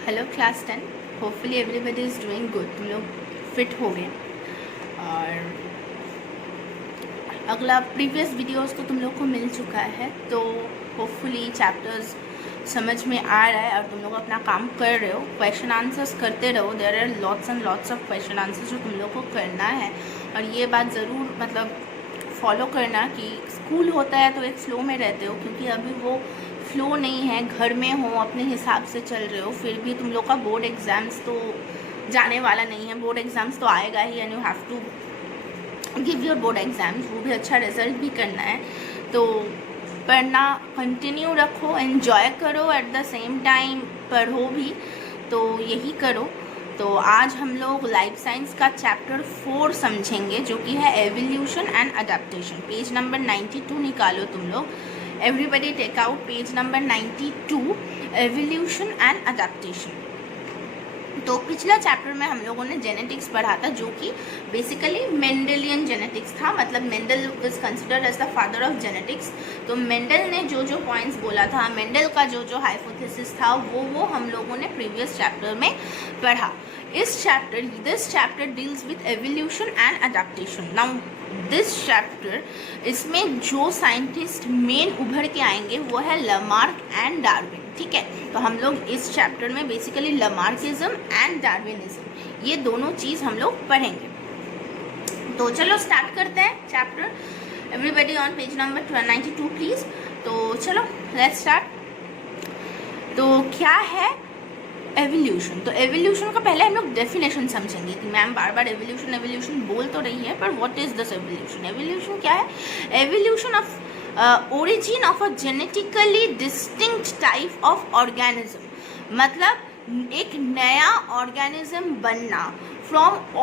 Hello class 10। Hopefully everybody is doing good. तुम लोग fit हो गए और अगला प्रीवियस वीडियोस तो तुम लोग को मिल चुका है, तो होपफुली चैप्टर्स समझ में आ रहा है और तुम लोग अपना काम कर रहे हो। क्वेश्चन आंसर्स करते रहो। There are lots and lots of question answers जो तुम लोग को करना है, और ये बात ज़रूर मतलब फॉलो करना कि स्कूल होता है तो एक फ़्लो में रहते हो, क्योंकि अभी वो फ्लो नहीं है, घर में हो, अपने हिसाब से चल रहे हो। फिर भी तुम लोग का बोर्ड एग्ज़ाम्स तो जाने वाला नहीं है, बोर्ड एग्ज़ाम्स तो आएगा ही, and you have to give your board exams. वो भी अच्छा रिजल्ट भी करना है, तो पढ़ना कंटिन्यू रखो, एन्जॉय करो, एट द सेम टाइम पढ़ो भी, तो यही करो। तो आज हम लोग लाइफ साइंस का चैप्टर 4 समझेंगे, जो कि है evolution and adaptation. Page number 92 निकालो तुम लोग। Everybody take out page number 92, evolution and adaptation. तो पिछला चैप्टर में हम लोगों ने जेनेटिक्स पढ़ा था, जो कि बेसिकली मेंडलियन जेनेटिक्स था। मतलब Mendel was considered as the father of genetics. तो मेंडल ने जो जो पॉइंट्स बोला था, मेंडल का जो जो हाइपोथेसिस था, वो हम लोगों ने प्रीवियस चैप्टर में पढ़ा। This chapter deals with evolution and adaptation. Now this chapter, इसमें जो साइंटिस्ट मेन उभर के आएंगे वो है लमार्क एंड डार्विन। ठीक है, तो हम लोग इस चैप्टर में बेसिकली लमार्किज्म एंड डार्विनिज्म, ये दोनों चीज़ हम लोग पढ़ेंगे। तो चलो स्टार्ट करते हैं chapter. Everybody on page number 92 please. तो चलो लेट्स स्टार्ट। तो क्या है एवोल्यूशन? तो एवोल्यूशन का पहले हम लोग डेफिनेशन समझेंगे कि मैम बार बार एवोल्यूशन बोल तो रही है, पर what is this evolution? Evolution क्या है? Evolution of origin of a genetically distinct type of organism, मतलब एक नया ऑर्गेनिज्म बनना फ्रॉम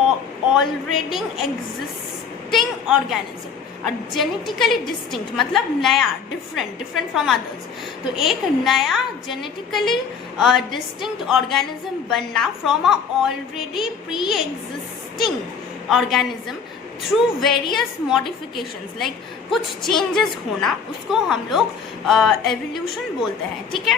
ऑलरेडी एग्जिस्टिंग ऑर्गेनिज्म। और जेनेटिकली डिस्टिंक्ट मतलब नया, डिफरेंट फ्रॉम अदर्स। तो एक नया जेनेटिकली डिस्टिंक्ट ऑर्गेनिज्म बनना from a already pre existing organism through various modifications, like कुछ चेंजेस होना, उसको हम लोग एवोल्यूशन बोलते हैं। ठीक है,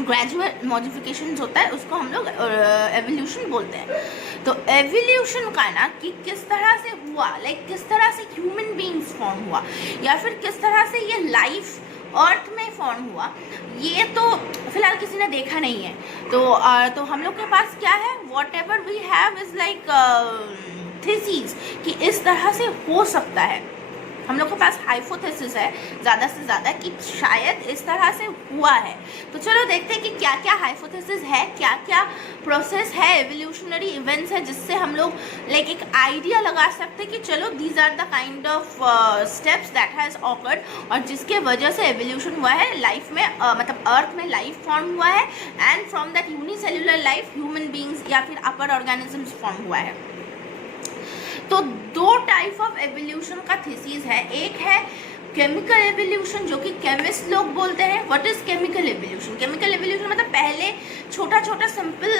ग्रेजुअल मॉडिफिकेशंस होता है, उसको हम लोग एवोल्यूशन बोलते हैं। तो एवोल्यूशन का ना कि किस तरह से हुआ, लाइक किस तरह से ह्यूमन बीइंग्स फॉर्म हुआ, या फिर किस तरह से ये लाइफ अर्थ में फॉर्म हुआ, ये तो फिलहाल किसी ने देखा नहीं है। तो हम लोग के पास क्या है, whatever we have is like thesis, कि इस तरह से हो सकता है। हम लोग के पास हाइपोथेसिस है ज़्यादा से ज़्यादा कि शायद इस तरह से हुआ है। तो चलो देखते हैं कि क्या क्या हाइपोथेसिस है, क्या क्या प्रोसेस है, एवोल्यूशनरी इवेंट्स है, जिससे हम लोग लाइक एक आइडिया लगा सकते हैं कि चलो these are the kind of steps that has occurred, और जिसके वजह से एवोल्यूशन हुआ है लाइफ में, मतलब अर्थ में लाइफ फॉर्म हुआ है, and from that unicellular life human beings या फिर अपर ऑर्गेनिजम्स फॉर्म हुआ है। तो दो टाइप ऑफ एवोल्यूशन का थीसिस है। एक है केमिकल एवोल्यूशन, जो कि केमिस्ट लोग बोलते हैं। What is chemical evolution? Chemical evolution मतलब पहले छोटा छोटा सिंपल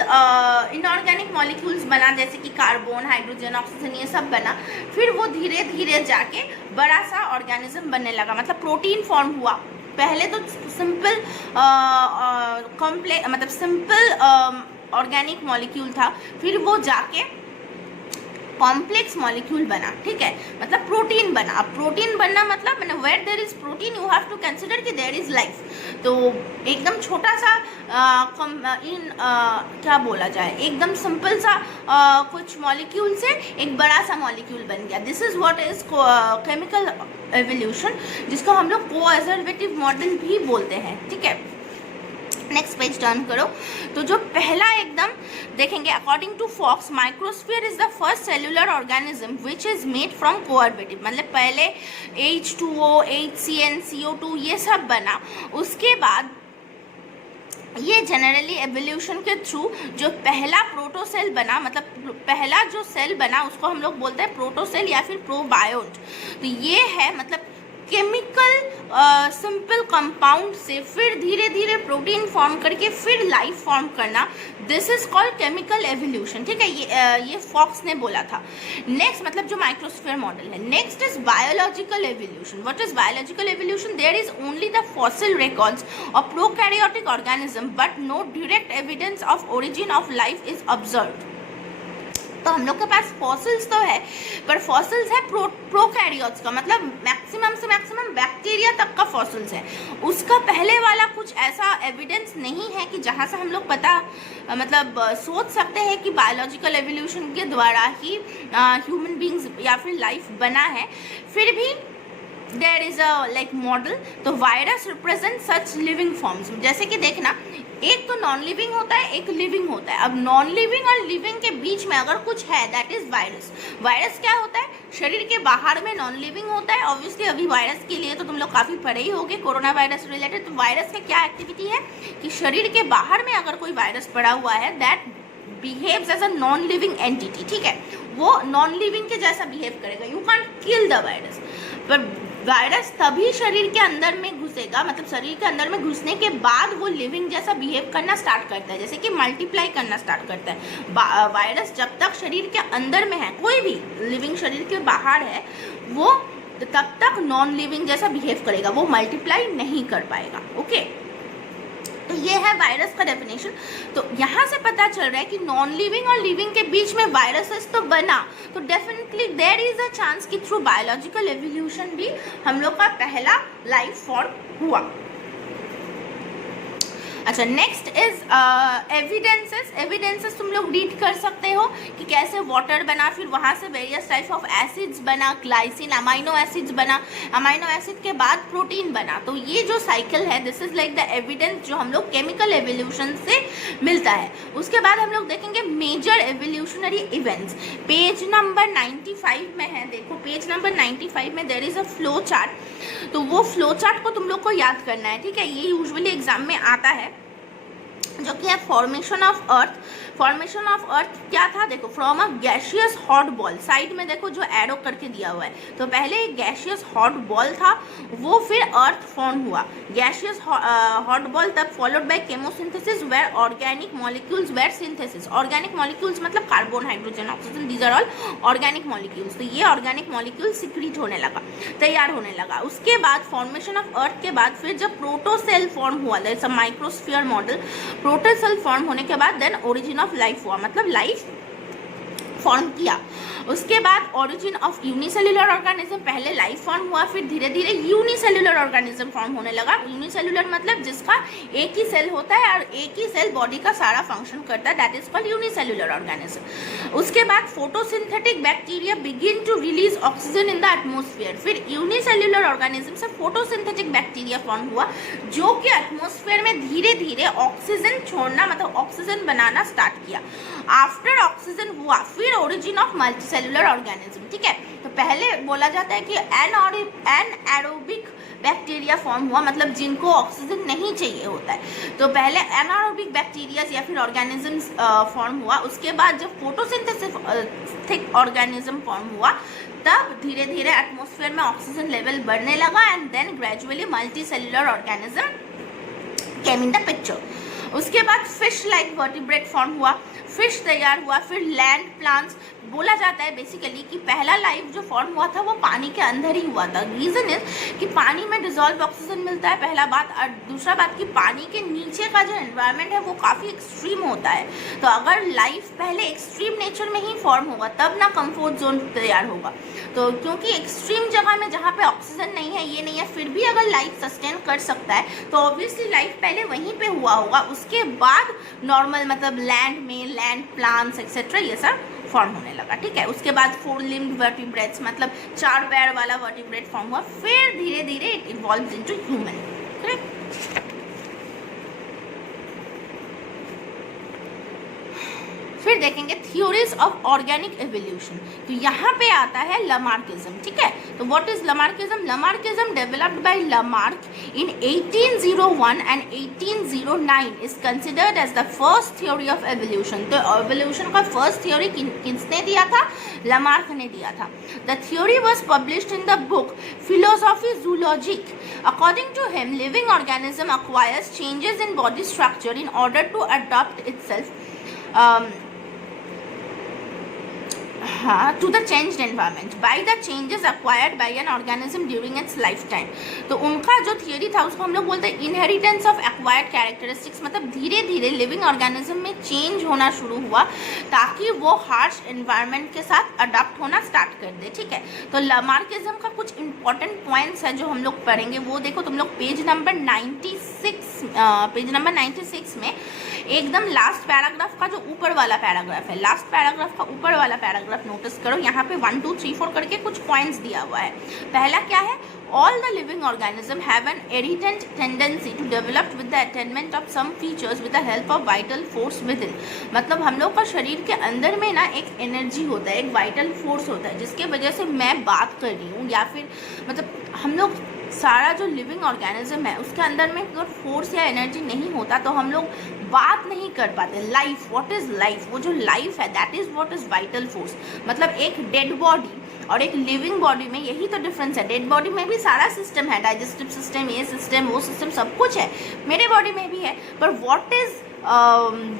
इनऑर्गेनिक मॉलिक्यूल्स बना, जैसे कि कार्बन, हाइड्रोजन, ऑक्सीजन, ये सब बना। फिर वो धीरे धीरे जाके बड़ा सा ऑर्गेनिज्म बनने लगा, मतलब प्रोटीन फॉर्म हुआ। पहले तो सिंपल कॉम्प्लेक्स मतलब सिंपल ऑर्गेनिक मॉलिक्यूल था, फिर वो जाके कॉम्प्लेक्स मॉलिक्यूल बना। ठीक है, मतलब प्रोटीन बना। अब प्रोटीन बनना मतलब where there is protein you have to consider कि देयर इज लाइफ। तो एकदम छोटा सा क्या बोला जाए, एकदम सिंपल सा कुछ मॉलिक्यूल से एक बड़ा सा मॉलिक्यूल बन गया। This is what is chemical evolution, जिसको हम लोग कोएजर्वेटिव मॉडल भी बोलते हैं। ठीक है, नेक्स्ट पेज टर्न करो। तो जो पहला एकदम देखेंगे, according to Fox, microsphere is the first cellular organism which is made from coacervate, मतलब पहले H2O, HCN, CO2 ये सब बना। उसके बाद ये जनरली एवोल्यूशन के थ्रू जो पहला प्रोटोसेल बना, मतलब पहला जो सेल बना, उसको हम लोग बोलते हैं प्रोटोसेल या फिर प्रोबायोट। तो ये है मतलब केमिकल सिंपल कंपाउंड से फिर धीरे धीरे प्रोटीन फॉर्म करके फिर लाइफ फॉर्म करना, this is called chemical evolution, ठीक है। ये फॉक्स ने बोला था। नेक्स्ट मतलब जो माइक्रोस्फीयर मॉडल है। Next is biological evolution. What is biological evolution? There is only the fossil records of prokaryotic organism but no direct evidence of origin of life is observed. तो हम लोग के पास फॉसिल्स तो है, पर फॉसिल्स है prokaryotes का, मतलब मैक्सिमम से मैक्सिमम बैक्टीरिया तक का फॉसिल्स है। उसका पहले वाला कुछ ऐसा एविडेंस नहीं है कि जहाँ से हम लोग पता मतलब सोच सकते हैं कि बायोलॉजिकल एवोल्यूशन के द्वारा ही ह्यूमन बींग्स या फिर लाइफ बना है। फिर भी there is a like model. तो virus represent such living forms. जैसे कि देखना, एक तो नॉन लिविंग होता है, एक लिविंग होता है। अब नॉन लिविंग और लिविंग के बीच में अगर कुछ है, दैट इज वायरस। वायरस क्या होता है? शरीर के बाहर में नॉन लिविंग होता है। ऑब्वियसली अभी वायरस के लिए तो तुम लोग काफ़ी पढ़े ही होगे, कोरोना वायरस रिलेटेड। तो वायरस का क्या एक्टिविटी है कि शरीर के बाहर में अगर कोई वायरस पड़ा हुआ है, that behaves as a non living entity, ठीक है। वो नॉन लिविंग के जैसा बिहेव करेगा। You can't kill the virus, पर वायरस तभी शरीर के अंदर में घुसेगा, मतलब शरीर के अंदर में घुसने के बाद वो लिविंग जैसा बिहेव करना स्टार्ट करता है, जैसे कि मल्टीप्लाई करना स्टार्ट करता है। वायरस जब तक शरीर के अंदर में है, कोई भी लिविंग शरीर के बाहर है, वो तब तक नॉन लिविंग जैसा बिहेव करेगा, वो मल्टीप्लाई नहीं कर पाएगा। ओके, तो ये है वायरस का डेफिनेशन। तो यहाँ से पता चल रहा है कि नॉन लिविंग और लिविंग के बीच में वायरसेस तो बना, तो definitely there is a chance कि थ्रू बायोलॉजिकल एवोल्यूशन भी हम लोग का पहला लाइफ फॉर्म हुआ। अच्छा, नेक्स्ट इज एविडेंसेस। एविडेंसेस तुम लोग रीड कर सकते हो कि कैसे वाटर बना, फिर वहाँ से वेरियस टाइप ऑफ एसिड्स बना, ग्लाइसिन, अमाइनो एसिड्स बना, अमाइनो एसिड के बाद प्रोटीन बना। तो ये जो साइकिल है, this is like the evidence जो हम लोग केमिकल एवोल्यूशन से मिलता है। उसके बाद हम लोग देखेंगे major evolutionary events. Page number 95 में है, देखो पेज नंबर 95 में there is a flow chart. तो वो फ्लो चार्ट को तुम लोग को याद करना है, ठीक है। ये यूजुअली एग्जाम में आता है, जो कि है formation of earth. Formation of earth क्या था? देखो, from a gaseous hot ball, side में देखो जो एरो करके दिया हुआ है। तो पहले एक गैशियस हॉट बॉल था, वो फिर अर्थ फॉर्म हुआ। गैशियस हॉट बॉल तब followed by chemosynthesis where organic molecules were synthesis. Organic molecules मतलब carbon, hydrogen, oxygen, these are all organic molecules. तो ये ऑर्गेनिक मॉलिक्यूल सिक्रीट होने लगा, तैयार होने लगा। उसके बाद फॉर्मेशन ऑफ अर्थ के बाद फिर जब प्रोटोसेल फॉर्म हुआ, that's a microsphere model. Protocell form होने के बाद देन ओरिजिन ऑफ लाइफ हुआ, मतलब लाइफ फॉर्म किया। उसके बाद ओरिजिन ऑफ यूनिसेल्युलर ऑर्गेनिज्म, पहले लाइफ फॉर्म हुआ, फिर धीरे धीरे यूनिसेल्युलर ऑर्गेनिज्म फॉर्म होने लगा। यूनिसेल्युलर मतलब जिसका एक ही सेल होता है और एक ही सेल बॉडी का सारा फंक्शन करता है, that is called unicellular organism. उसके बाद photosynthetic bacteria begin to release oxygen in the atmosphere. फिर यूनिसेल्युलर ऑर्गेनिज्म से फोटोसिंथेटिक बैक्टीरिया फॉर्म हुआ, जो कि एटमोस्फियर में धीरे धीरे ऑक्सीजन छोड़ना, मतलब ऑक्सीजन बनाना स्टार्ट किया। आफ्टर ऑक्सीजन हुआ फिर ओरिजिन ऑफ मल्टीसेल्युलर ऑर्गेनिज्म, ठीक है। तो पहले बोला जाता है कि एनारोबिक बैक्टीरिया फॉर्म हुआ, मतलब जिनको ऑक्सीजन नहीं चाहिए होता है। तो पहले एनारोबिक बैक्टीरिया या फिर ऑर्गेनिजम्स फॉर्म हुआ। उसके बाद जब फोटोसिंथेटिक ऑर्गेनिज्म फॉर्म हुआ, तब धीरे धीरे एटमोस्फेयर में ऑक्सीजन लेवल बढ़ने लगा and then gradually multicellular organism came in the picture. उसके बाद फिश लाइक वर्टिब्रेट फॉर्म हुआ, फिश तैयार हुआ। फिर लैंड प्लांट्स। बोला जाता है बेसिकली कि पहला लाइफ जो फॉर्म हुआ था वो पानी के अंदर ही हुआ था। रीज़न इज कि पानी में डिजॉल्व ऑक्सीजन मिलता है, पहला बात। और दूसरा बात कि पानी के नीचे का जो एनवायरनमेंट है वो काफ़ी एक्सट्रीम होता है। तो अगर लाइफ पहले एक्सट्रीम नेचर में ही फॉर्म होगा, तब ना कंफर्ट जोन तैयार होगा। तो क्योंकि एक्सट्रीम जगह में जहाँ पे ऑक्सीजन नहीं है, ये नहीं है, फिर भी अगर लाइफ सस्टेन कर सकता है, तो ऑब्वियसली लाइफ पहले वहीं पे हुआ होगा। उसके बाद नॉर्मल मतलब लैंड में लैंड प्लांट्स एक्सेट्रा ये सब फॉर्म होने लगा, ठीक है। उसके बाद 4 लिम्ड वर्टिब्रेट्स, मतलब 4 पैर वाला वर्टिब्रेट फॉर्म हुआ। फिर धीरे धीरे it evolves into human, correct. फिर देखेंगे थ्योरीज ऑफ ऑर्गेनिक एवोल्यूशन। तो यहाँ पे आता है लमार्किज्म, ठीक है। तो what is Lamarckism? Lamarckism developed by Lamarck in 1801 and 1809 is considered as the first theory of evolution. तो एवोल्यूशन का फर्स्ट थ्योरी किसने दिया था? लमार्क ने दिया था। The theory was published in the book philosophie zoologique. According to him, living organism acquires changes in body structure in order to adapt itself to the changed environment by the changes acquired by an organism during its lifetime। तो उनका जो theory था उसको हम लोग बोलते हैं inheritance of acquired characteristics. मतलब धीरे धीरे लिविंग ऑर्गेनिज्म में चेंज होना शुरू हुआ ताकि वो हार्श एनवायरनमेंट के साथ अडॉप्ट होना स्टार्ट कर दे, ठीक है। तो लमार्किज्म का कुछ इंपॉर्टेंट पॉइंट्स है जो हम लोग पढ़ेंगे, वो देखो तुम लोग पेज नंबर 96 में एकदम लास्ट पैराग्राफ का जो ऊपर वाला पैराग्राफ है, लास्ट पैराग्राफ का ऊपर वाला पैराग्राफ नोटिस करो। यहाँ पे 1 2 3 4 करके कुछ पॉइंट्स दिया हुआ है। पहला क्या है? All the living organisms have an inherent tendency to develop with the attainment of some features with the help of vital force within। मतलब हम लोग का शरीर के अंदर में ना एक एनर्जी होता है, एक वाइटल फोर्स होता है जिसके वजह से मैं बात कर रही हूँ, या फिर मतलब हम लोग सारा जो लिविंग ऑर्गेनिज्म है उसके अंदर में अगर फोर्स या एनर्जी नहीं होता तो हम लोग बात नहीं कर पाते। Life, what is life? वो जो लाइफ है that is what is vital force. मतलब एक डेड बॉडी और एक लिविंग बॉडी में यही तो डिफरेंस है। डेड बॉडी में भी सारा सिस्टम है, डाइजेस्टिव सिस्टम, ये सिस्टम, वो सिस्टम, सब कुछ है, मेरे बॉडी में भी है। पर what is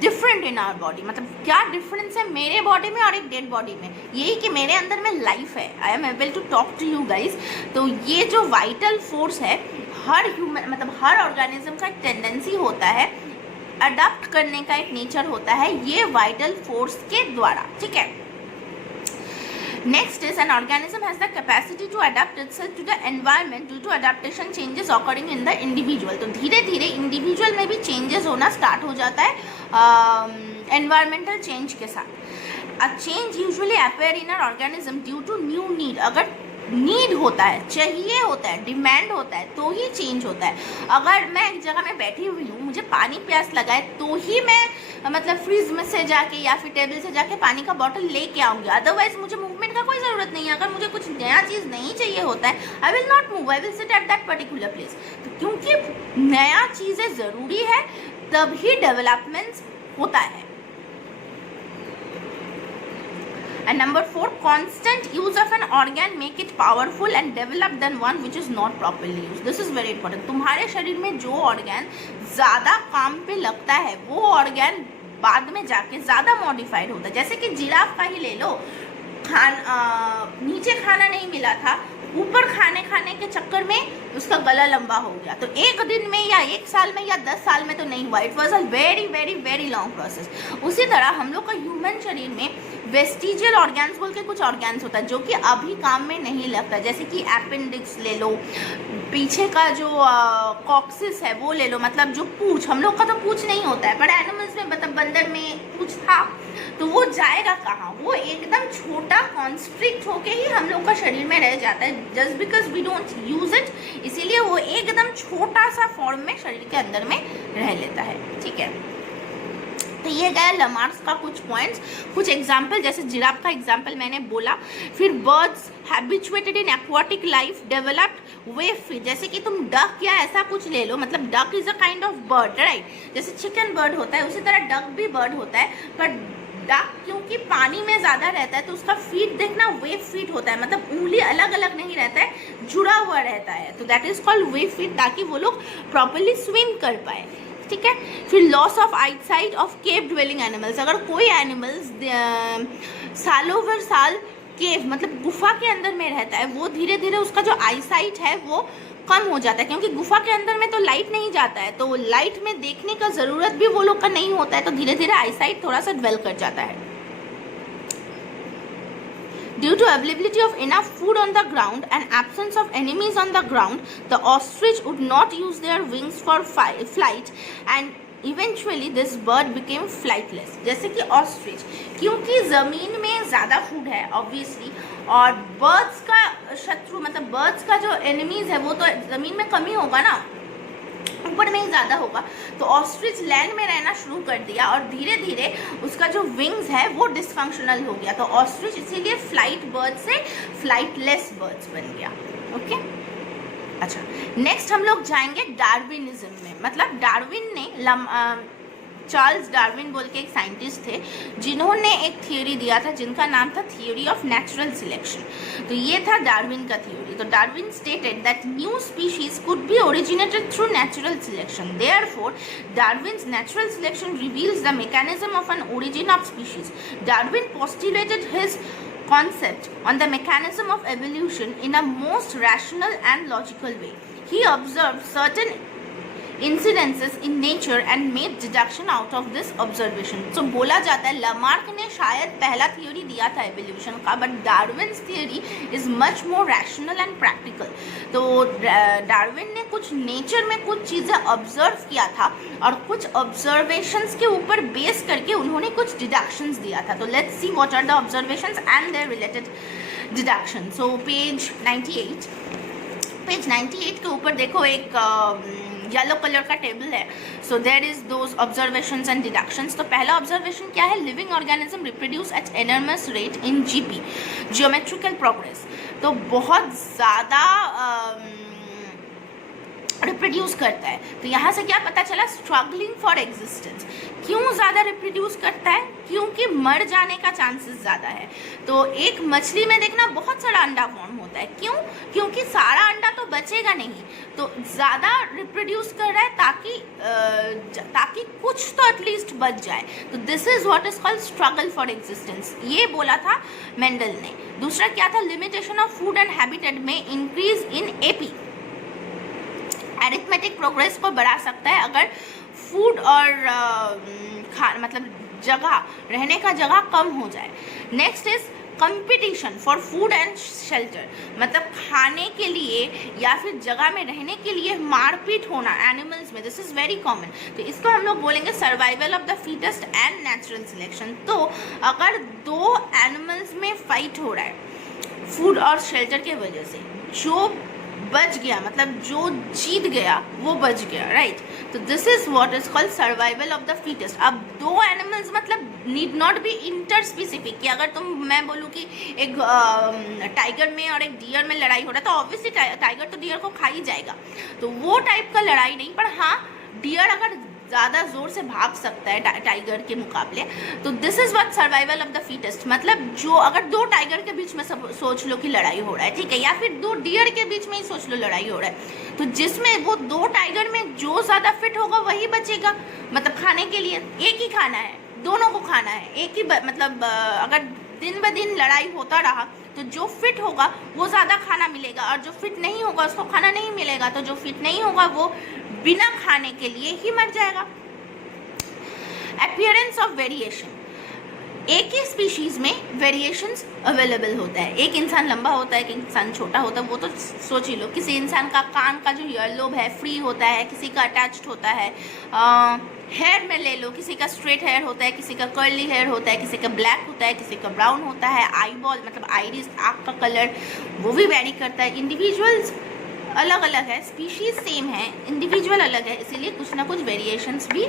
different in our body? मतलब क्या डिफरेंस है मेरे बॉडी में और एक डेड बॉडी में? यही कि मेरे अंदर में लाइफ है। I am able to talk to you guys. तो ये जो वाइटल फोर्स है, हर ह्यूमन मतलब हर ऑर्गेनिज्म का एक टेंडेंसी होता है, अडॉप्ट करने का एक नेचर होता है ये वाइटल फोर्स के द्वारा, ठीक है। Next is an organism has the capacity to adapt itself to the environment due to adaptation changes occurring in the individual। तो धीरे धीरे इंडिविजुअल में भी चेंजेस होना स्टार्ट हो जाता है एनवायरमेंटल चेंज के साथ। A change usually appear in our organism due to new need. अगर नीड होता है, चाहिए होता है, डिमांड होता है तो ही चेंज होता है। अगर मैं एक जगह में बैठी हुई हूँ, मुझे पानी प्यास लगा है तो ही मैं मतलब फ्रिज में से जाके या फिर टेबल से जाके पानी का बॉटल लेके आऊँगी, अदरवाइज मुझे मूवमेंट का कोई ज़रूरत नहीं है। अगर मुझे कुछ नया चीज़ नहीं चाहिए होता है, I will not move, I will sit at that particular place. तो क्योंकि नया चीज़ें ज़रूरी है तभी डेवलपमेंट्स होता है। And number 4, constant use of an organ make it powerful and develop than one which is not properly used। This is very important। तुम्हारे शरीर में जो ऑर्गन ज़्यादा काम पे लगता है वो ऑर्गन बाद में जाके ज़्यादा मॉडिफाइड होता है। जैसे कि जिराफ का ही ले लो, नीचे खाना नहीं मिला था, ऊपर खाने के चक्कर में उसका गला लंबा हो गया। तो एक दिन में या एक साल में या 10 साल में तो नहीं हुआ, it was a very very very long process. उसी तरह हम लोग का ह्यूमन शरीर में वेस्टिजियल ऑर्गन्स बोल के कुछ ऑर्गन्स होता है जो कि अभी काम में नहीं लगता। जैसे कि अपेंडिक्स ले लो, पीछे का जो कॉक्सिस है वो ले लो, मतलब जो पूंछ, हम लोग का तो पूंछ नहीं होता है पर एनिमल्स में मतलब बंदर में पूंछ था, तो वो जाएगा कहाँ? वो एकदम छोटा कॉन्स्ट्रिक्ट होके ही हम लोग का शरीर में रह जाता है, just because we don't use it, इसीलिए वो एकदम छोटा सा फॉर्म में शरीर के अंदर में रह लेता है, ठीक है। तो ये गया लमार्क्स का कुछ पॉइंट्स, कुछ एग्जाम्पल, जैसे जिराफ का एग्जाम्पल मैंने बोला। फिर birds habituated in aquatic life developed web feet. जैसे कि तुम डक या ऐसा कुछ ले लो, मतलब duck is a kind of bird, right? जैसे चिकन बर्ड होता है उसी तरह डक भी बर्ड होता है, पर डक क्योंकि पानी में ज़्यादा रहता है तो उसका फीट देखना वेव फीट होता है, मतलब उंगली अलग अलग नहीं रहता है, जुड़ा हुआ रहता है, तो that is called wave feet, ताकि वो लोग प्रॉपरली स्विम कर पाए, ठीक है। फिर loss of eyesight of cave dwelling animals. अगर कोई एनिमल्स सालों भर साल केव मतलब गुफा के अंदर में रहता है, वो धीरे धीरे उसका जो आईसाइट है वो कम हो जाता है, क्योंकि गुफा के अंदर में तो लाइट नहीं जाता है, तो लाइट में देखने का ज़रूरत भी वो लोग का नहीं होता है, तो धीरे धीरे आईसाइट थोड़ा सा ड्वेल कर जाता है। Due to availability of enough food on the ground and absence of enemies on the ground, the ostrich would not use their wings for flight and eventually this bird became flightless। जैसे कि ostrich, क्योंकि ज़मीन में ज़्यादा food है obviously, और birds का शत्रु मतलब बर्ड्स का जो एनिमीज़ है वो तो ज़मीन में कम ही होगा ना, ऊपर में ही ज़्यादा होगा। तो ऑस्ट्रिच लैंड में रहना शुरू कर दिया और धीरे धीरे उसका जो विंग्स है वो डिसफंक्शनल हो गया। तो ऑस्ट्रिच इसीलिए फ्लाइट बर्ड से फ्लाइटलेस बर्ड्स बन गया। ओके, अच्छा, नेक्स्ट हम लोग जाएंगे डार्विनिज्म में। मतलब डार्विन ने चार्ल्स डार्विन बोल के एक साइंटिस्ट थे जिन्होंने एक थियोरी दिया था जिनका नाम था थियोरी ऑफ नेचुरल सिलेक्शन। तो ये था डार्विन का थियोरी। तो Darwin stated that new species could be originated through natural selection, therefore Darwin's natural selection reveals the mechanism of an origin of species. Darwin postulated his concept on the mechanism of evolution in a most rational and logical way. He observed certain incidences in nature and made deduction out of this observation. So बोला जाता है Lamarck ने शायद पहला theory दिया था evolution का, but Darwin's theory is much more rational and practical. तो डार्विन ने कुछ नेचर में कुछ चीज़ें ऑब्जर्व किया था और कुछ ऑब्जर्वेशंस के ऊपर बेस करके उन्होंने कुछ डिडक्शंस दिया था। तो let's see what are the observations and their related deduction. So page 98 के ऊपर देखो एक येलो कलर का टेबल है। So there is those observations and deductions. तो पहला ऑब्जर्वेशन क्या है? Living organism reproduce at enormous rate in GP, geometrical progress. तो बहुत ज़्यादा रिप्रोड्यूस करता है। तो यहाँ से क्या पता चला? Struggling for existence. क्यों ज़्यादा रिप्रोड्यूस करता है? क्योंकि मर जाने का चांसेस ज़्यादा है। तो एक मछली में देखना बहुत सारा अंडा फॉर्म होता है। क्यों? क्योंकि सारा अंडा तो बचेगा नहीं, तो ज़्यादा रिप्रोड्यूस कर रहा है ताकि कुछ तो एटलीस्ट बच जाए। तो this is what is called struggle for existence. ये बोला था मेंडल ने। दूसरा क्या था? Limitation of food and habitat में increase in AP. Arithmetic progress को बढ़ा सकता है अगर फूड और मतलब जगह, रहने का जगह कम हो जाए। Next is competition for food and shelter, मतलब खाने के लिए या फिर जगह में रहने के लिए मारपीट होना एनिमल्स में, दिस इज वेरी कॉमन। तो इसको हम लोग बोलेंगे survival of the fittest and natural selection. तो अगर दो एनिमल्स में फाइट हो रहा है फूड और शेल्टर के वजह से, जो बच गया मतलब जो जीत गया वो बच गया, राइट। तो this is what is called survival of the fittest. अब दो एनिमल्स मतलब need not be inter specific कि अगर मैं बोलूँ कि एक टाइगर में और एक डियर में लड़ाई हो रहा है तो ऑब्वियसली टाइगर तो डियर को खा ही जाएगा। तो वो टाइप का लड़ाई नहीं, पर हाँ डियर अगर ज़्यादा ज़ोर से भाग सकता है टाइगर के मुकाबले, तो this is what survival of the fittest. मतलब जो अगर दो टाइगर के बीच में सब सोच लो कि लड़ाई हो रहा है, ठीक है, या फिर दो डियर के बीच में ही सोच लो लड़ाई हो रहा है, तो जिसमें वो दो टाइगर में जो ज़्यादा फिट होगा वही बचेगा। मतलब खाने के लिए एक ही खाना है, दोनों को खाना है एक ही मतलब अगर दिन ब दिन लड़ाई होता रहा तो जो फिट होगा वो ज़्यादा खाना मिलेगा और जो फिट नहीं होगा उसको खाना नहीं मिलेगा। तो जो फिट नहीं होगा वो बिना खाने के लिए ही मर जाएगा। अपीयरेंस ऑफ वेरिएशन, एक ही स्पीशीज में वेरिएशंस अवेलेबल होता है। एक इंसान लंबा होता है, एक इंसान छोटा होता है, वो तो सोच ही लो। किसी इंसान का कान का जो ईयर लोब है फ्री होता है, किसी का अटैच्ड होता है। हेयर में ले लो, किसी का स्ट्रेट हेयर होता है, किसी का कर्ली हेयर होता है, किसी का ब्लैक होता है, किसी का ब्राउन होता है। आई बॉल मतलब आइरिस, आँख का कलर वो भी वेरी करता है। इंडिविजुअल्स अलग अलग है, स्पीशीज सेम है, इंडिविजुअल अलग है, इसीलिए कुछ ना कुछ वेरिएशंस भी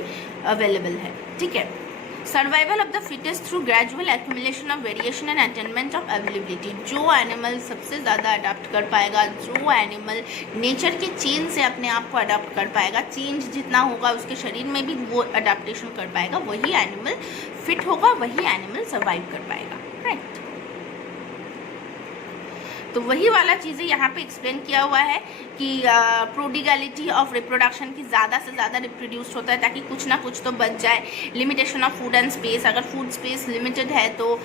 अवेलेबल है, ठीक है। Survival of the fittest through gradual accumulation of variation and attainment of availability. जो एनिमल सबसे ज़्यादा अडाप्ट कर पाएगा, जो एनिमल नेचर के चेंज से अपने आप को अडाप्ट कर पाएगा, चेंज जितना होगा उसके शरीर में भी वो अडाप्टेशन कर पाएगा, वही एनिमल फिट होगा, वही एनिमल सर्वाइव कर पाएगा, राइट। तो वही वाला चीज़ें यहाँ पे एक्सप्लेन किया हुआ है कि प्रोडिगलिटी ऑफ रिप्रोडक्शन की ज़्यादा से ज़्यादा रिप्रोड्यूस होता है ताकि कुछ ना कुछ तो बच जाए। Limitation of food and space, अगर फूड स्पेस लिमिटेड है तो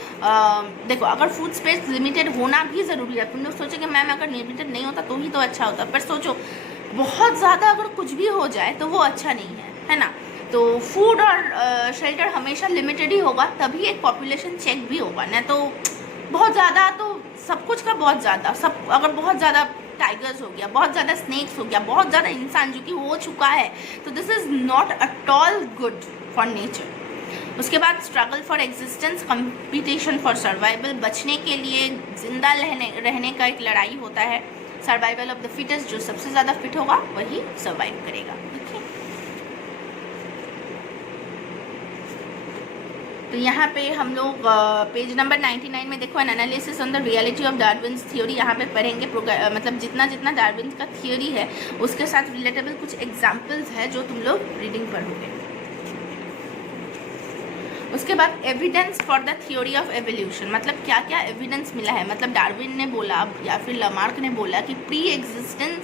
देखो अगर फूड स्पेस लिमिटेड होना भी ज़रूरी है। तुम लोग सोचो कि मैम अगर लिमिटेड नहीं होता तो ही तो अच्छा होता, पर सोचो बहुत ज़्यादा अगर कुछ भी हो जाए तो वो अच्छा नहीं है ना। तो फूड और शेल्टर हमेशा लिमिटेड ही होगा, तभी एक पॉपुलेशन चेक भी होगा, ना तो बहुत ज़्यादा तो सब कुछ का बहुत ज़्यादा सब अगर बहुत ज़्यादा टाइगर्स हो गया, बहुत ज़्यादा स्नेक्स हो गया, बहुत ज़्यादा इंसान जो कि हो चुका है, तो this is not at all good for nature. उसके बाद struggle for existence, competition for survival, बचने के लिए जिंदा रहने का एक लड़ाई होता है। सर्वाइवल ऑफ द फिटेस्ट, जो सबसे ज़्यादा फिट होगा वही सर्वाइव करेगा, ठीक है। तो यहाँ पे हम लोग पेज नंबर 99 में देखो, N analysis on the reality of Darwin's theory, यहाँ पे पढ़ेंगे। मतलब जितना जितना डार्विन का थियोरी है उसके साथ रिलेटेबल कुछ एग्जाम्पल्स है जो तुम लोग रीडिंग पढ़ोगे। उसके बाद evidence for the theory of evolution, मतलब क्या क्या एविडेंस मिला है। मतलब डार्विन ने बोला या फिर लामार्क ने बोला कि प्री एग्जिस्टेंट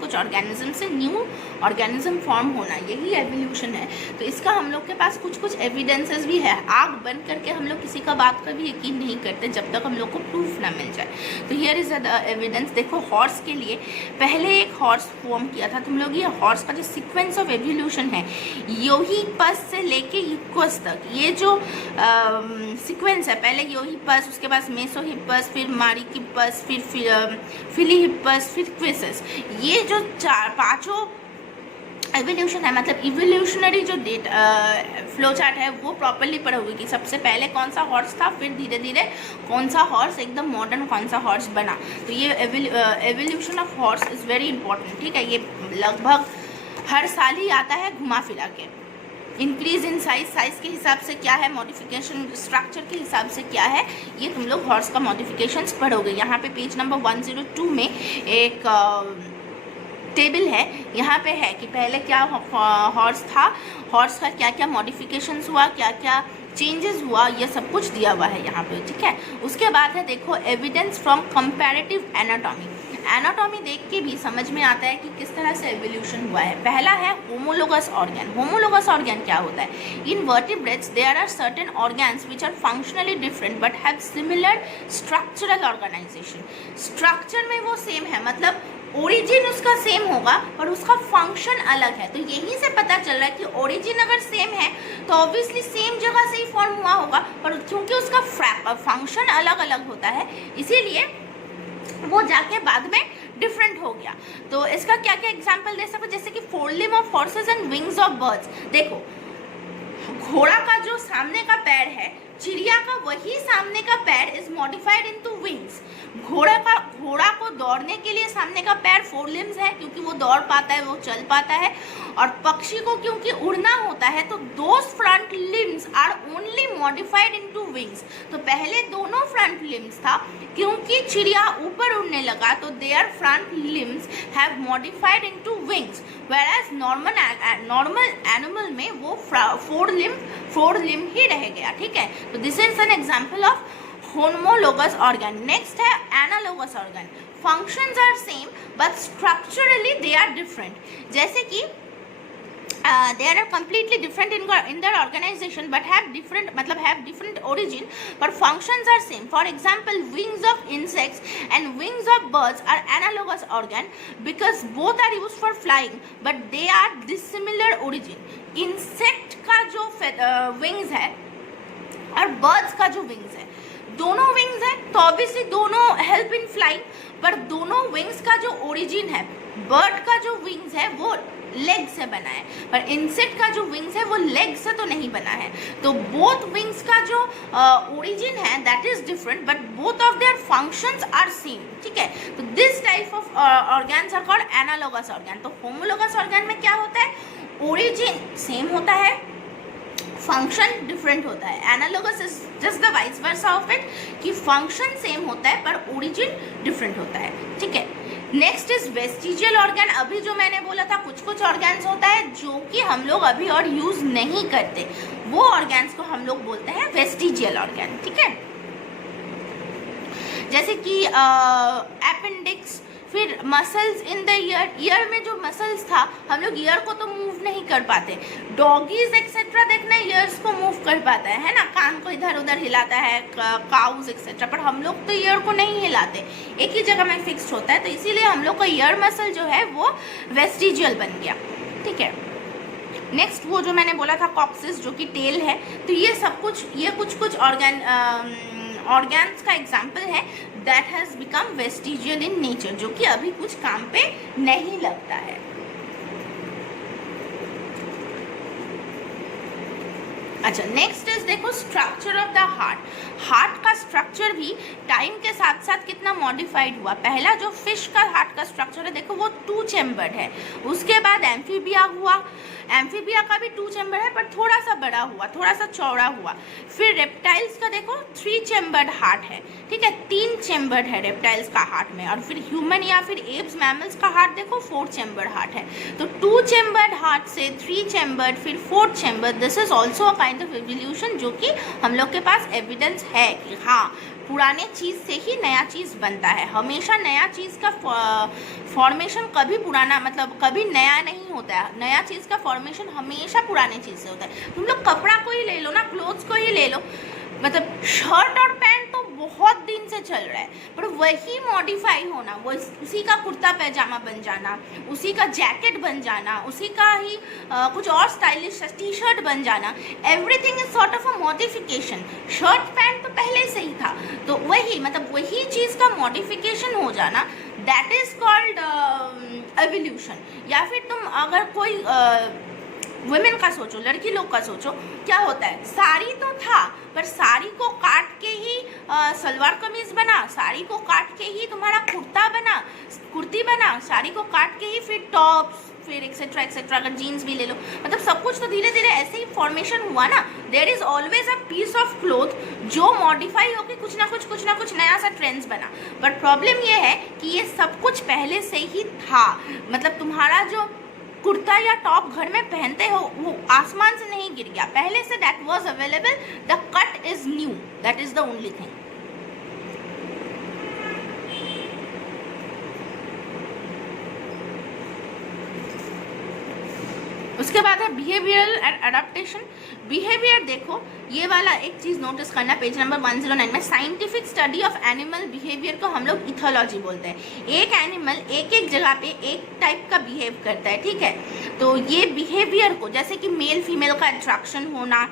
कुछ ऑर्गेनिज्म से न्यू ऑर्गेनिज्म फॉर्म होना, यही एवोल्यूशन है। तो इसका हम लोग के पास कुछ कुछ एविडेंसेस भी है। आग बंद करके हम लोग किसी का बात का भी यकीन नहीं करते जब तक हम लोग को प्रूफ ना मिल जाए। तो हियर इज द एविडेंस। देखो हॉर्स के लिए पहले एक हॉर्स फॉर्म किया था। तुम लोग ये हॉर्स का जो सीक्वेंस ऑफ एवोल्यूशन है, योहीपस से लेके यूक्वस तक, ये जो सीक्वेंस है, पहले योहीपस, उसके बाद मेसोहिपस, फिर मारिकिपस, फिर फिलीहिपस, फिर क्विसस, ये जो पांचों एवोल्यूशन है, मतलब इवोल्यूशनरी जो फ्लो चार्ट है वो प्रॉपरली पढ़ोगे कि सबसे पहले कौन सा हॉर्स था, फिर धीरे धीरे कौन सा हॉर्स एकदम मॉडर्न कौन सा हॉर्स बना। तो ये evolution of horse is very important, ठीक है। ये लगभग हर साल ही आता है घुमा फिरा के। इंक्रीज इन साइज के हिसाब से क्या है, मॉडिफिकेशन स्ट्रक्चर के हिसाब से क्या है, ये तुम लोग हॉर्स का मॉडिफिकेशंस पढ़ोगे। यहाँ पे पेज नंबर 102 में एक टेबल है, यहाँ पे है कि पहले क्या हॉर्स था, हॉर्स का क्या क्या मॉडिफिकेशंस हुआ, क्या क्या चेंजेस हुआ, ये सब कुछ दिया हुआ है यहाँ पे, ठीक है। उसके बाद है देखो evidence from comparative anatomy. Anatomy देख के भी समझ में आता है कि किस तरह से एवोल्यूशन हुआ है। पहला है होमोलोगस ऑर्गन। होमोलोगस ऑर्गन क्या होता है? In vertebrates there are certain organs which are functionally different but have similar structural organisation. Structure में वो सेम है, मतलब ओरिजिन उसका सेम होगा पर उसका फंक्शन अलग है। तो यहीं से पता चल रहा है कि ओरिजिन अगर सेम है तो ऑब्वियसली सेम जगह से ही फॉर्म हुआ होगा, पर क्योंकि उसका फंक्शन अलग अलग होता है इसीलिए वो जाके बाद में डिफरेंट हो गया। तो इसका क्या क्या एग्जाम्पल दे सकते, जैसे कि forelimb of horses and wings of birds. देखो घोड़ा का जो सामने का पैर है, चिड़िया का वही सामने का पैर इज मॉडिफाइड इनटू विंग्स। घोड़ा को दौड़ने के लिए सामने का पैर फोर लिम्स है क्योंकि वो दौड़ पाता है, वो चल पाता है। और पक्षी को क्योंकि उड़ना होता है तो those front limbs are only modified into wings. तो पहले दोनों फ्रंट लिम्स था, क्योंकि चिड़िया ऊपर उड़ने लगा तो their front limbs have modified into wings, whereas normal animal में वो फोर लिम ही रह गया, ठीक है। तो this is an example of homologous organ. Next है analogous organ. Functions are same but structurally they are different. जैसे कि they are completely different in their organization but have different origin but functions are same. For example, wings of insects and wings of birds are analogous organ because both are used for flying but they are dissimilar origin. Insect का जो wings है और birds का जो wings है, दोनों wings है तो ऑब्वियसली दोनों हेल्प इन फ्लाइंग, पर दोनों विंग्स का जो ओरिजिन है, बर्ड का जो विंग्स है वो लेग से बना है, पर इंसेक्ट का जो विंग्स है वो लेग से तो नहीं बना है। तो बोथ विंग्स का जो ओरिजिन है that is different but both of their functions are same, ठीक है। तो this type of organs are called analogous organ. तो होमोलोगस ऑर्गन में क्या होता है, ओरिजिन सेम होता है, फंक्शन डिफरेंट होता है। Analogous is just the vice versa of it कि फंक्शन सेम होता है पर ओरिजिन डिफरेंट होता है, ठीक है। Next is vestigial organ. अभी जो मैंने बोला था कुछ कुछ ऑर्गन्स होता है जो कि हम लोग अभी और यूज नहीं करते, वो ऑर्गन्स को हम लोग बोलते हैं वेस्टिजियल ऑर्गन, ठीक है। जैसे कि अपेंडिक्स, फिर मसल्स इन द ईयर में जो मसल्स था, हम लोग ईयर को तो मूव नहीं कर पाते। डॉगीज एक्सेट्रा देखना ईयर्स को मूव कर पाता है ना, कान को इधर उधर हिलाता है, काउज एक्सेट्रा, पर हम लोग तो ईयर को नहीं हिलाते, एक ही जगह में फिक्स्ड होता है। तो इसीलिए हम लोग का ईयर मसल जो है वो वेस्टिजियल बन गया, ठीक है। नेक्स्ट वो जो मैंने बोला था कॉक्सिस जो कि टेल है, तो ये सब कुछ, ये कुछ ऑर्गन्स का एग्जाम्पल है that has become vestigial in nature, जो कि अभी कुछ काम पे नहीं लगता है। अच्छा, नेक्स्ट इज देखो structure of the heart. Heart का स्ट्रक्चर भी टाइम के साथ साथ कितना मॉडिफाइड हुआ। पहला जो फिश का हार्ट का स्ट्रक्चर है देखो वो 2 चैम्बर्ड है, उसके बाद एम्फीबिया हुआ, एम्फीबिया का भी 2 चैम्बर है पर थोड़ा सा बड़ा हुआ, थोड़ा सा चौड़ा हुआ। फिर रेप्टाइल्स का देखो 3 चैम्बर्ड हार्ट है, ठीक है, 3 चैम्बर्ड है रेप्टाइल्स का हार्ट में। और फिर ह्यूमन या फिर एप्स मैमल्स का हार्ट देखो 4 चैम्बर्ड हार्ट है। तो 2 चैम्बर्ड हार्ट से 3 चैम्बर्ड फिर 4 chamber, this is also a kind of evolution, जो कि हम लोग के पास एविडेंस है कि हाँ पुराने चीज़ से ही नया चीज़ बनता है। हमेशा नया चीज़ का फॉर्मेशन कभी पुराना मतलब कभी नया नहीं होता है। नया चीज़ का फॉर्मेशन हमेशा पुराने चीज़ से होता है। तुम लोग कपड़ा को ही ले लो ना, क्लोथ्स को ही ले लो, मतलब शर्ट और पैंट तो बहुत दिन से चल रहा है, पर वही मॉडिफाई होना, वो उसी का कुर्ता पैजामा बन जाना, उसी का जैकेट बन जाना, उसी का ही कुछ और स्टाइलिश टी शर्ट बन जाना, everything is sort of a modification. Shirt pant तो पहले से ही था, तो वही मतलब वही चीज़ का मॉडिफिकेशन हो जाना, दैट इज कॉल्ड एवोल्यूशन। या फिर तुम अगर कोई वुमेन का सोचो, लड़की लोग का सोचो, क्या होता है, साड़ी तो था पर साड़ी को काट के ही सलवार कमीज बना, साड़ी को काट के ही तुम्हारा कुर्ता बना, कुर्ती बना, साड़ी को काट के ही फिर टॉप्स, फिर एक्सेट्रा एक्सेट्रा। अगर जीन्स भी ले लो, मतलब सब कुछ तो धीरे धीरे ऐसे ही फॉर्मेशन हुआ ना। There is always a piece of cloth जो मॉडिफाई होकर कुछ ना कुछ नया सा ट्रेंड्स बना। बट प्रॉब्लम ये है कि ये सब कुछ पहले से ही था, मतलब तुम्हारा जो कुर्ता या टॉप घर में पहनते हो वो आसमान से नहीं गिर गया, पहले say that was available, the cut is new, that is the only thing. उसके बाद है बिहेवियरल एंड अडेप्टेशन। बिहेवियर देखो, ये वाला एक चीज़ नोटिस करना, पेज नंबर 109 में, scientific study of animal behaviour को हम लोग इथोलॉजी बोलते हैं। एक एनिमल एक एक जगह पे एक टाइप का बिहेव करता है, ठीक है। तो ये बिहेवियर को, जैसे कि मेल फीमेल का अट्रैक्शन होना,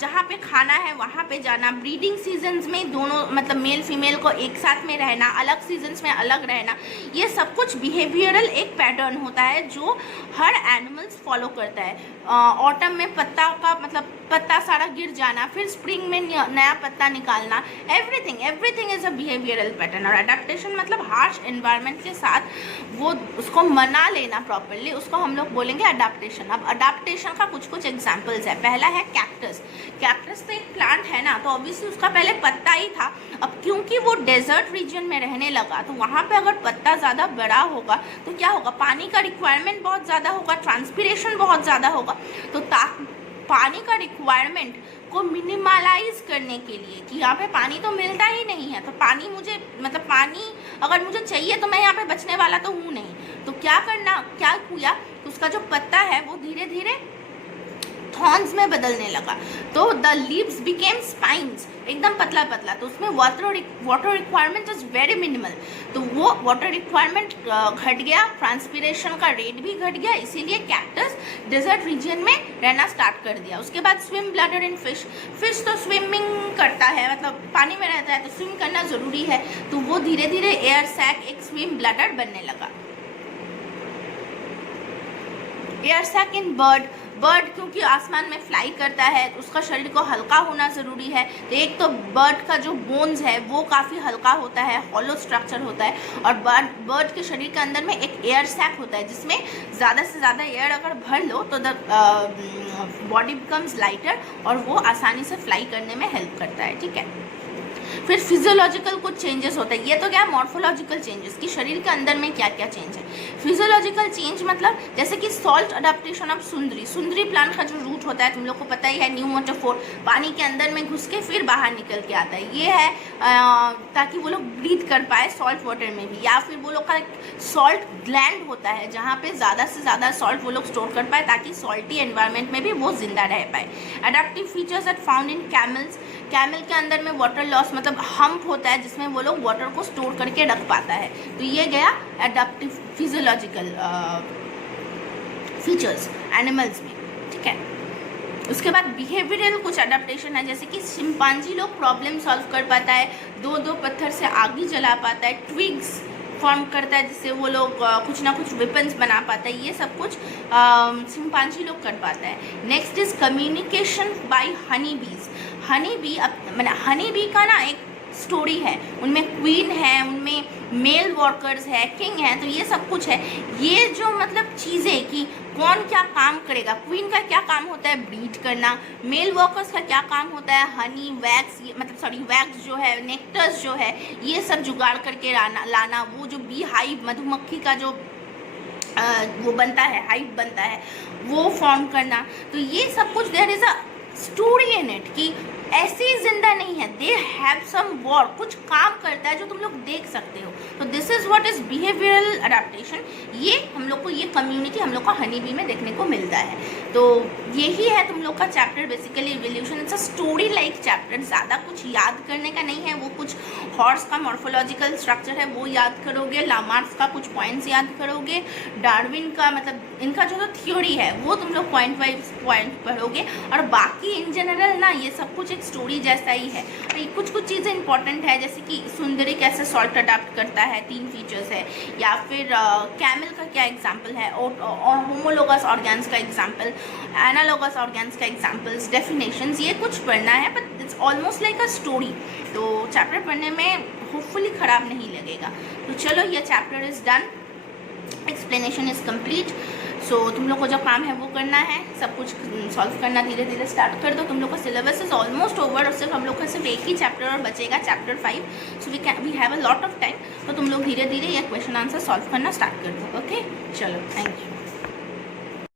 जहाँ पे खाना है वहाँ पे जाना, ब्रीडिंग सीजन्स में दोनों मतलब मेल फीमेल को एक साथ में रहना, अलग सीजन्स में अलग रहना, ये सब कुछ बिहेवियरल एक पैटर्न होता है जो हर एनिमल्स फॉलो करता है। ऑटम में पत्ता का मतलब पत्ता सारा गिर जाना, फिर स्प्रिंग में नया पत्ता निकालना, everything is a behavioural pattern. और अडेप्टेशन मतलब हार्श एनवायरनमेंट के साथ वो उसको मना लेना प्रॉपरली, उसको हम लोग बोलेंगे अडेप्टेशन। अब अडेप्टेशन का कुछ एग्जाम्पल्स है। पहला है कैक्टस। कैक्टस तो एक प्लांट है ना, तो ऑब्वियसली उसका पहले पत्ता ही था। अब क्योंकि वो डेजर्ट रीजन में रहने लगा, तो वहाँ पे अगर पत्ता ज़्यादा बड़ा होगा तो क्या होगा, पानी का रिक्वायरमेंट बहुत ज़्यादा होगा, ट्रांसपिरेशन बहुत ज़्यादा होगा। तो पानी का रिक्वायरमेंट को मिनिमलाइज करने के लिए कि यहाँ पे पानी तो मिलता ही नहीं है, तो पानी मुझे मतलब पानी अगर मुझे चाहिए तो मैं यहाँ पे बचने वाला तो हूँ नहीं, तो क्या किया, उसका जो पत्ता है वो धीरे धीरे थॉर्न्स में बदलने लगा। तो द लीव्स बिकेम स्पाइन्स, एकदम पतला पतला, तो उसमें water requirement is very minimal. तो वो वाटर रिक्वायरमेंट घट गया, ट्रांसपिरेशन का रेट भी घट गया, इसीलिए कैक्टस डेजर्ट रीजन में रहना स्टार्ट कर दिया। उसके बाद स्विम ब्लैडर इन फिश तो स्विमिंग करता है, मतलब पानी में रहता है तो स्विम करना ज़रूरी है, तो वो धीरे धीरे एयर सैक एक स्विम ब्लैडर बनने लगा। एयर सैक इन बर्ड क्योंकि आसमान में फ्लाई करता है तो उसका शरीर को हल्का होना ज़रूरी है। तो एक तो बर्ड का जो बोन्स है वो काफ़ी हल्का होता है, हॉलो स्ट्रक्चर होता है, और बर्ड के शरीर के अंदर में एक एयर सैक होता है जिसमें ज़्यादा से ज़्यादा एयर अगर भर लो तो द बॉडी बिकम्स लाइटर और वो आसानी से फ्लाई करने में हेल्प करता है, ठीक है। फिर फिजियोलॉजिकल कुछ चेंजेस होता है, ये तो क्या है मॉर्फोलॉजिकल चेंजेस कि शरीर के अंदर में क्या क्या चेंज है। फिजियोलॉजिकल चेंज मतलब जैसे कि salt adaptation of Sundari plant का जो रूट होता है तुम लोग को पता ही है, न्यूमोटोफोर, पानी के अंदर में घुस के फिर बाहर निकल के आता है, ये है ताकि वो लोग ब्रीथ कर पाए सॉल्ट वाटर में भी। या फिर वो लोग का सॉल्ट ग्लैंड होता है जहाँ पे ज़्यादा से ज़्यादा सॉल्ट वो लोग स्टोर कर पाए ताकि सॉल्टी एनवायरनमेंट में भी वो जिंदा रह पाए। Adaptive features are found in camel के अंदर में वाटर लॉस मतलब हम्प होता है जिसमें वो लोग वाटर को स्टोर करके रख पाता है। तो ये गया एडेप्टिव फिजियोलॉजिकल फीचर्स एनिमल्स में, ठीक है। उसके बाद बिहेवियरल कुछ अडेप्टेशन है, जैसे कि चिंपांजी लोग प्रॉब्लम सॉल्व कर पाता है, दो पत्थर से आग जला पाता है, ट्विग्स फॉर्म करता है जिससे वो लोग कुछ ना कुछ वेपन्स बना पाता है, ये सब कुछ चिंपांजी लोग कर पाता है। Next is communication by honey bees. Honey B का ना एक स्टोरी है, उनमें क्वीन है, उनमें मेल वर्कर्स है, किंग है, तो ये सब कुछ है। ये जो मतलब चीज़ें कि कौन क्या काम करेगा, क्वीन का क्या काम होता है ब्रीड करना, मेल वर्कर्स का क्या काम होता है हनी वैक्स, मतलब सॉरी वैक्स जो है, नेक्टर्स जो है, ये सब जुगाड़ करके लाना, वो जो बी हाइव मधुमक्खी का जो वो बनता है, हाइव बनता है, वो फॉर्म करना। तो ये सब कुछ there is a story in it कि ऐसे ही जिंदा नहीं है, दे हैव सम वर्क, कुछ काम करता है जो तुम लोग देख सकते हो। तो this is what is behavioural adaptation. ये हम लोग को, ये कम्युनिटी हम लोग को हनी बी में देखने को मिलता है। तो यही है तुम लोग का chapter basically evolution. It's a story like chapter, ज़्यादा कुछ याद करने का नहीं है। वो कुछ हॉर्स का मॉर्फोलॉजिकल स्ट्रक्चर है वो याद करोगे, लामार्क्स का कुछ पॉइंट्स याद करोगे, डार्विन का मतलब इनका जो थ्योरी है वो तुम लोग पॉइंट वाइज पॉइंट पढ़ोगे, और बाकी इन जनरल ना ये सब कुछ एक स्टोरी जैसा ही है। कुछ कुछ चीज़ें इंपॉर्टेंट है, जैसे कि सुंदरी कैसे सॉल्ट अडाप्ट करता है, 3 फीचर्स है, या फिर कैमल का क्या एग्जाम्पल है, और होमोलोगस ऑर्गेन्स का एग्जाम्पल, एनालोगस ऑर्गेन्स का एग्जाम्पल्स, डेफिनेशंस, ये कुछ पढ़ना है, but it's almost like a story. तो चैप्टर पढ़ने में होपफुली ख़राब नहीं लगेगा। तो चलो, ये chapter is done, explanation is complete. So तुम लोग को जो काम है वो करना है, सब कुछ सॉल्व करना धीरे धीरे स्टार्ट कर दो। तुम लोग का सिलेबस इज ऑलमोस्ट ओवर, और सिर्फ हम लोग का सिर्फ एक ही चैप्टर और बचेगा, chapter 5। So we have a lot of time. तो तुम लोग धीरे धीरे ये क्वेश्चन आंसर सॉल्व करना स्टार्ट कर दो। ओके, चलो, थैंक यू।